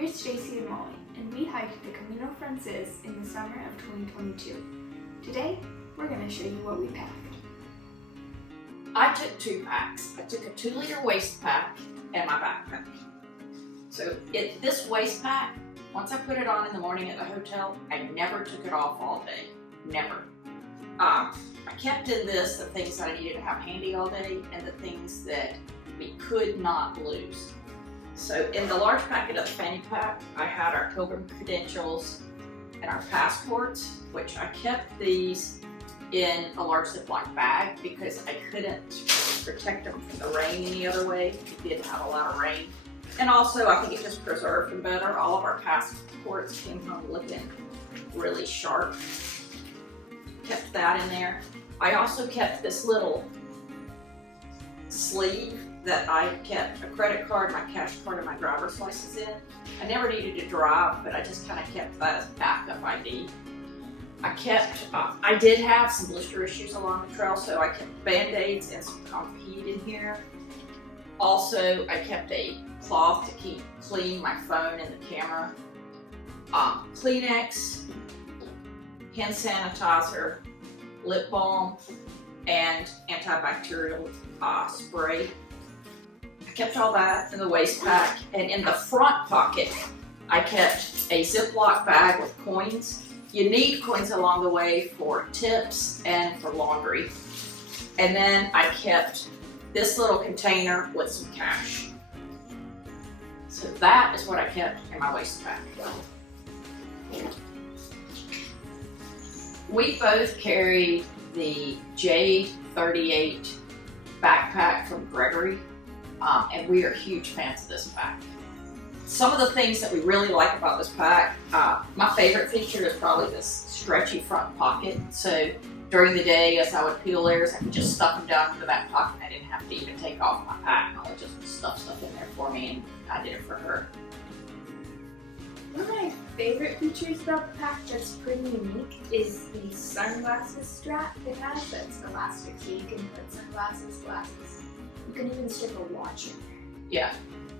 We're Stacy and Molly, and we hiked the Camino Frances in the summer of 2022. Today, we're going to show you what we packed. I took 2 packs. I took a 2-liter waist pack and my backpack. So this waist pack, once I put it on in the morning at the hotel, I never took it off all day. Never. I kept in this the things that I needed to have handy all day and the things that we could not lose. So in the large packet of the fanny pack, I had our pilgrim credentials and our passports, which I kept these in a large Ziploc bag because I couldn't protect them from the rain any other way. It did have a lot of rain. And also I think it just preserved them better. All of our passports came home looking really sharp. Kept that in there. I also kept this little sleeve that I kept a credit card, my cash card, and my driver's license in. I never needed to drive, but I just kind of kept that as backup ID. I did have some blister issues along the trail, so I kept Band-Aids and some Comfort in here. Also, I kept a cloth to keep clean my phone and the camera. Kleenex, hand sanitizer, lip balm, and antibacterial spray. I kept all that in the waist pack, and in the front pocket, I kept a Ziploc bag with coins. You need coins along the way for tips and for laundry. And then I kept this little container with some cash. So that is what I kept in my waist pack. We both carried the J38 backpack from Gregory, and we are huge fans of this pack. Some of the things that we really like about this pack, my favorite feature is probably this stretchy front pocket. So during the day, as I would peel layers, I could just stuff them down into that pocket and I didn't have to even take off my pack. I would just stuff stuff in there for me, and I did it for her. One of my favorite features about the pack that's pretty unique is the sunglasses strap it has that's elastic, so you can put sunglasses, glasses. You can even stick a watch in there. Yeah.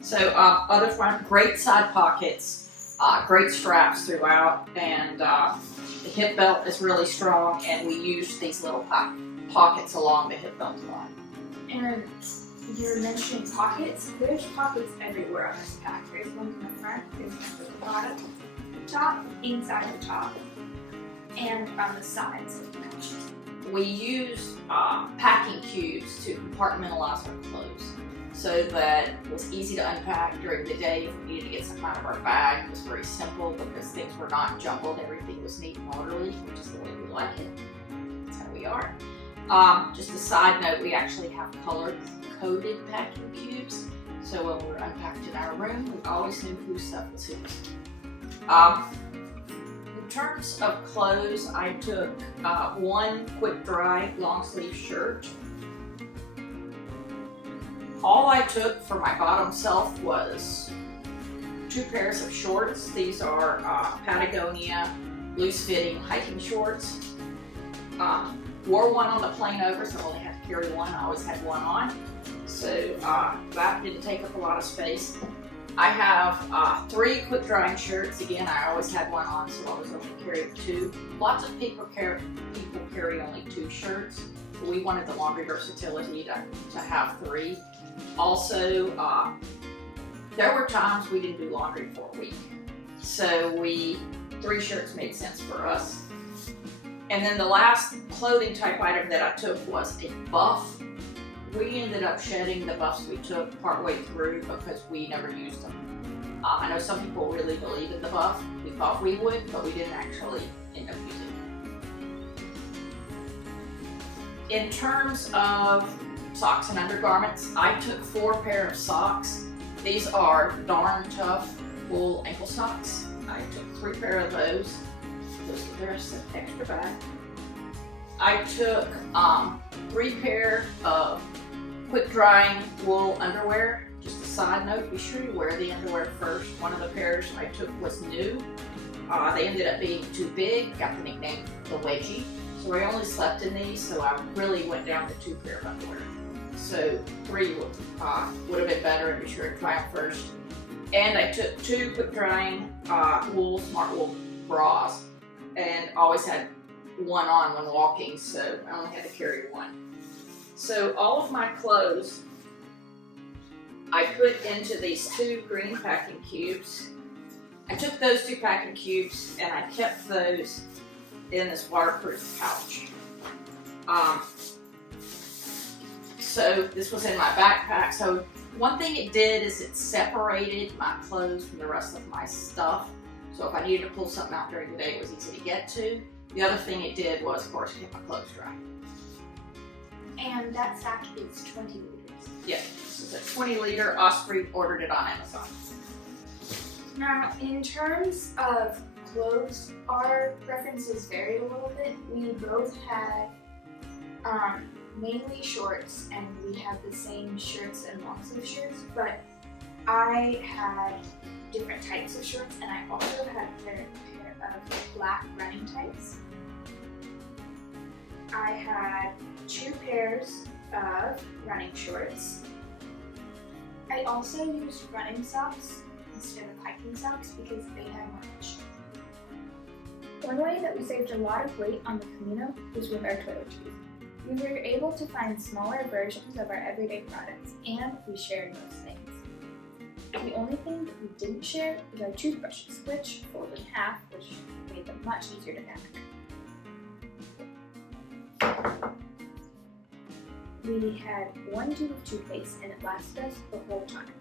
So other front, great side pockets, great straps throughout, and the hip belt is really strong, and we use these little pockets along the hip belt line. And you're mentioning pockets. There's pockets everywhere on this pack. There's one in the front, there's one at the bottom, the top, inside the top, and on the sides of the pack. We use packing cubes to compartmentalize our clothes so that it was easy to unpack during the day. If we needed to get some out of our bag, it was very simple because things were not jumbled. Everything was neat and orderly, which is the way we like it. That's how we are. Just a side note, we actually have color-coded packing cubes. So when we're unpacked in our room, we always knew whose stuff was whose. In terms of clothes, I took one quick dry long sleeve shirt. All I took for my bottom self was 2 pairs of shorts. These are Patagonia loose fitting hiking shorts. Wore one on the plane over, so I only had to carry one. I always had one on. So that didn't take up a lot of space. I have 3 quick drying shirts. Again, I always had one on, so I was only carrying 2. Lots of people carry only 2 shirts. But we wanted the laundry versatility to have 3. Also, there were times we didn't do laundry for a week. So 3 shirts made sense for us. And then the last clothing type item that I took was a buff. We ended up shedding the buffs we took partway through because we never used them. I know some people really believe in the buff. We thought we would, but we didn't actually end up using it. In terms of socks and undergarments, I took 4 pair of socks. These are darn tough wool ankle socks. I took 3 pair of those. There's an extra bag. I took 3 pair of quick drying wool underwear. Just a side note, be sure you wear the underwear first. One of the pairs I took was new. They ended up being too big, got the nickname the wedgie. So I only slept in these, so I really went down to 2 pair of underwear. So 3 would have been better, and be sure to try them first. And I took 2 quick drying wool, smart wool bras, and always had one on when walking, so I only had to carry one. So all of my clothes I put into these 2 green packing cubes. I took those 2 packing cubes and I kept those in this waterproof pouch. So this was in my backpack. So one thing it did is it separated my clothes from the rest of my stuff. So if I needed to pull something out during the day, it was easy to get to. The other thing it did was, of course, keep my clothes dry. And that sack is 20 liters. Yeah, this is a 20-liter Osprey, ordered it on Amazon. Now, in terms of clothes, our preferences varied a little bit. We both had mainly shorts, and we had the same shirts and long sleeve shirts, but I had different types of shorts, and I also had a pair of black running tights. I had 2 pairs of running shorts. I also used running socks instead of hiking socks because they had more cushion. One way that we saved a lot of weight on the Camino was with our toiletries. We were able to find smaller versions of our everyday products, and we shared most things. The only thing that we didn't share was our toothbrushes, which folded in half, which made them much easier to pack. We had 1 tube of toothpaste, and it lasted us the whole time.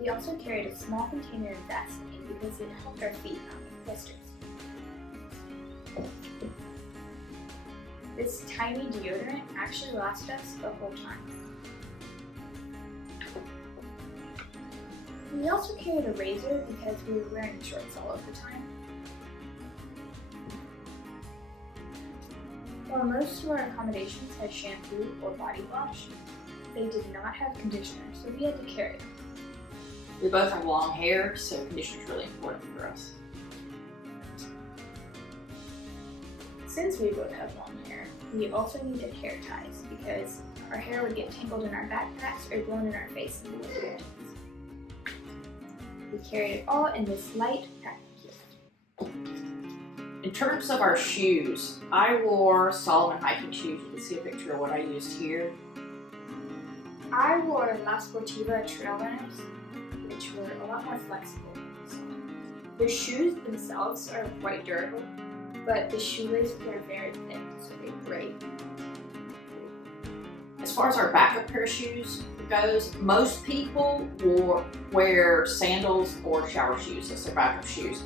We also carried a small container of Vaseline because it helped our feet not with blisters. This tiny deodorant actually lasted us the whole time. We also carried a razor because we were wearing shorts all of the time. While most of our accommodations had shampoo or body wash, they did not have conditioner, so we had to carry them. We both have long hair, so conditioner is really important for us. Since we both have long hair, we also needed hair ties because our hair would get tangled in our backpacks or blown in our face in the winter. We carried it all in this light packing cube. In terms of our shoes, I wore Solomon hiking shoes. You can see a picture of what I used here. I wore La Sportiva trail runners, which were a lot more flexible than Solomon. The shoes themselves are quite durable, but the shoelaces are very thin, so they break. As far as our backup pair of shoes goes, most people wear sandals or shower shoes as their backup shoes.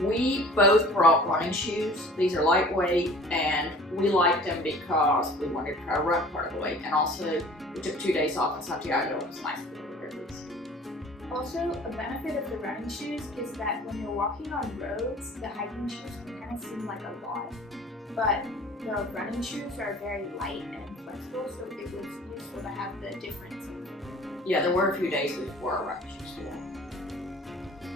We both brought running shoes. These are lightweight, and we liked them because we wanted to run part of the way, and also we took 2 days off in Santiago. It was nice to be able to wear these. Also, a benefit of the running shoes is that when you're walking on roads, the hiking shoes can kind of seem like a lot, but the running shoes are very light and flexible, so it was useful to have the difference. Yeah, there were a few days before our running shoes. Yeah.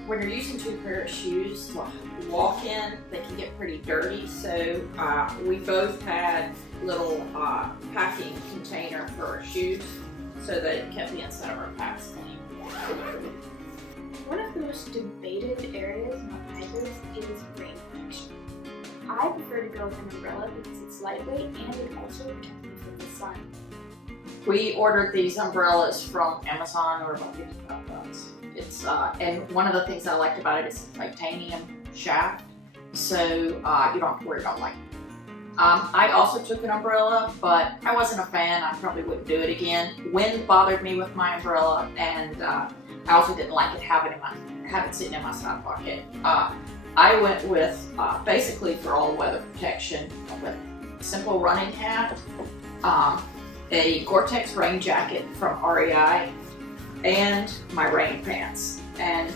When you're using 2 pairs of shoes to walk in, they can get pretty dirty, so we both had little packing container for our shoes so that it kept the inside of our packs clean. One of the most debated areas among hikers is rain protection. I prefer to go with an umbrella because it's lightweight and it also protects me from the sun. We ordered these umbrellas from Amazon, or about $55. It's and one of the things I liked about it is it's titanium shaft, so you don't have to worry about lightning. I also took an umbrella, but I wasn't a fan. I probably wouldn't do it again. Wind bothered me with my umbrella, and I also didn't like it having it sitting in my side pocket. I went with basically for all weather protection with a simple running hat, a Gore-Tex rain jacket from REI, and my rain pants. And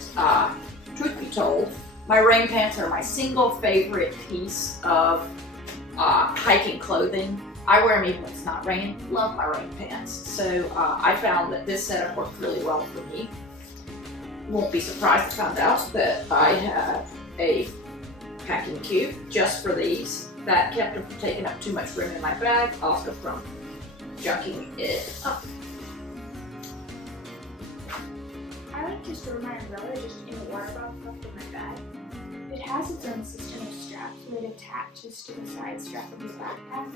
truth be told, my rain pants are my single favorite piece of hiking clothing. I wear them even when it's not raining. Love my rain pants. So I found that this setup worked really well for me. Won't be surprised to find out that I have a packing cube just for these. That kept them from taking up too much room in my bag, also from junking it up. to store my umbrella just in a water bottle cup in my bag. It has its own system of straps where it attaches to the side strap of the backpack.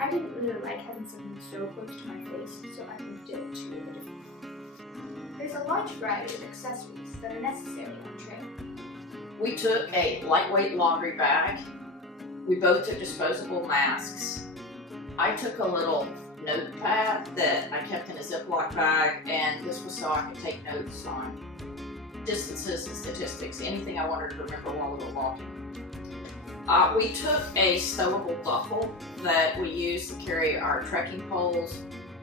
I didn't really like having something so close to my face, so I moved it to a different one. There's a large variety of accessories that are necessary on trail. We took a lightweight laundry bag. We both took disposable masks. I took a little notepad that I kept in a Ziploc bag, and this was so I could take notes on distances and statistics, anything I wanted to remember while we were walking. We took a stowable duffel that we used to carry our trekking poles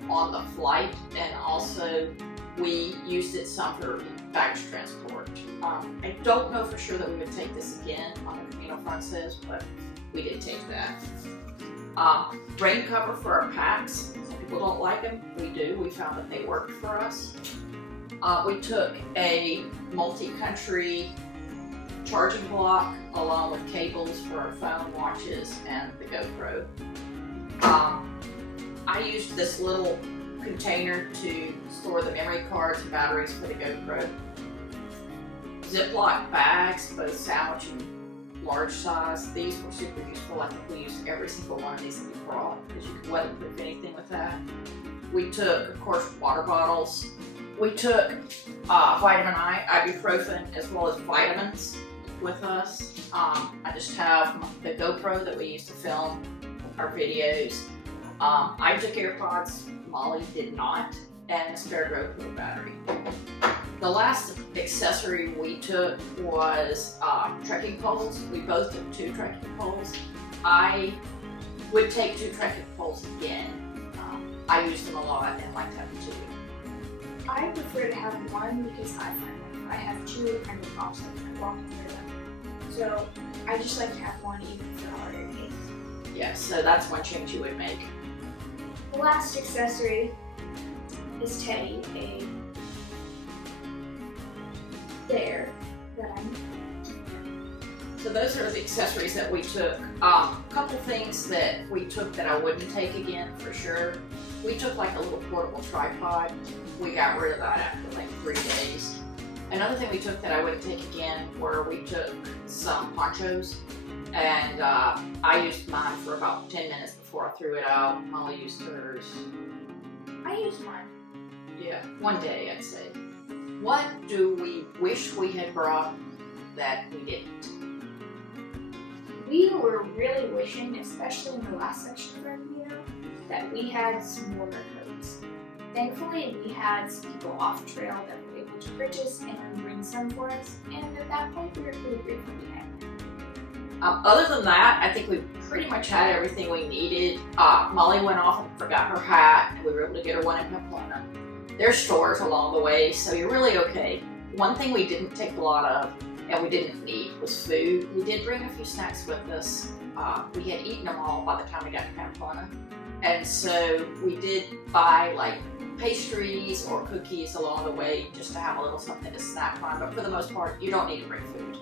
on the flight, and also we used it some for baggage transport. I don't know for sure that we would take this again on the Camino Frances, but we did take that. Rain cover for our packs. Some people don't like them. We do. We found that they worked for us. We took a multi-country charging block along with cables for our phone, watches, and the GoPro. I used this little container to store the memory cards and batteries for the GoPro. Ziploc bags, both sandwich and large size. These were super useful. I think we used every single one of these that we brought because you could weatherproof anything with that. We took, of course, water bottles. We took vitamin I, ibuprofen, as well as vitamins with us. I just have the GoPro that we use to film our videos. I took AirPods, Molly did not, and a spare GoPro battery. The last accessory we took was trekking poles. We both took 2 trekking poles. I would take 2 trekking poles again. I use them a lot and like to have 2. I prefer to have one because I find that if I have 2, it kind of pops up when I walk through them. So I just like to have one even if they're harder to get. Yeah, so that's one change you would make. The last accessory is Teddy, a bear that I'm. So those are the accessories that we took. A couple things that we took that I wouldn't take again for sure. We took like a little portable tripod. We got rid of that after like 3 days. Another thing we took that I wouldn't take again were we took some ponchos, and I used mine for about 10 minutes before I threw it out. Molly used hers. I used mine. Yeah, one day I'd say. What do we wish we had brought that we didn't? We were really wishing, especially in the last section of our video, that we had some warmer coats. Thankfully, we had some people off trail that were able to purchase and bring some for us, and at that point, we were really grateful we had them. Other than that, I think we pretty much had everything we needed. Molly went off and forgot her hat, and we were able to get her one in Pamplona. There's stores along the way, so you're really okay. One thing we didn't take a lot of, and we didn't need, was food. We did bring a few snacks with us. We had eaten them all by the time we got to Pamplona. And so we did buy like pastries or cookies along the way just to have a little something to snack on, but for the most part, you don't need to bring food.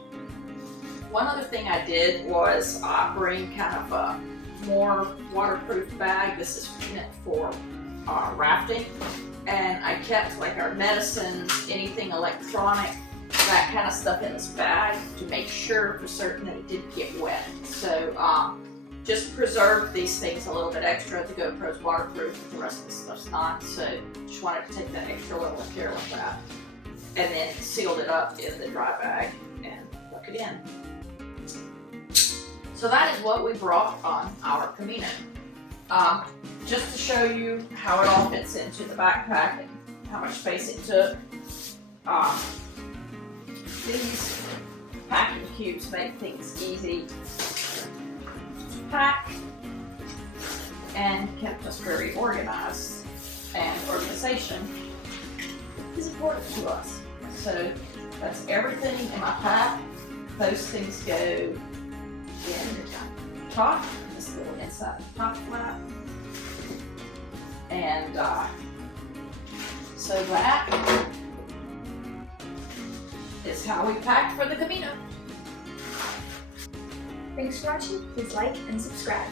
One other thing I did was bring kind of a more waterproof bag. This is meant for rafting. And I kept like our medicines, anything electronic, that kind of stuff in this bag to make sure for certain that it didn't get wet. So just preserved these things a little bit extra. The GoPro's waterproof, but the rest of the stuff's not. So just wanted to take that extra level of care with that. And then sealed it up in the dry bag and plug it in. So that is what we brought on our Camino. Just to show you how it all fits into the backpack and how much space it took. These packing cubes make things easy to pack and kept us very organized, and organization is important to us. So that's everything in my pack. Those things go in the top, this little inside top flap. And so that is how we packed for the Camino. Thanks for watching. Please like and subscribe.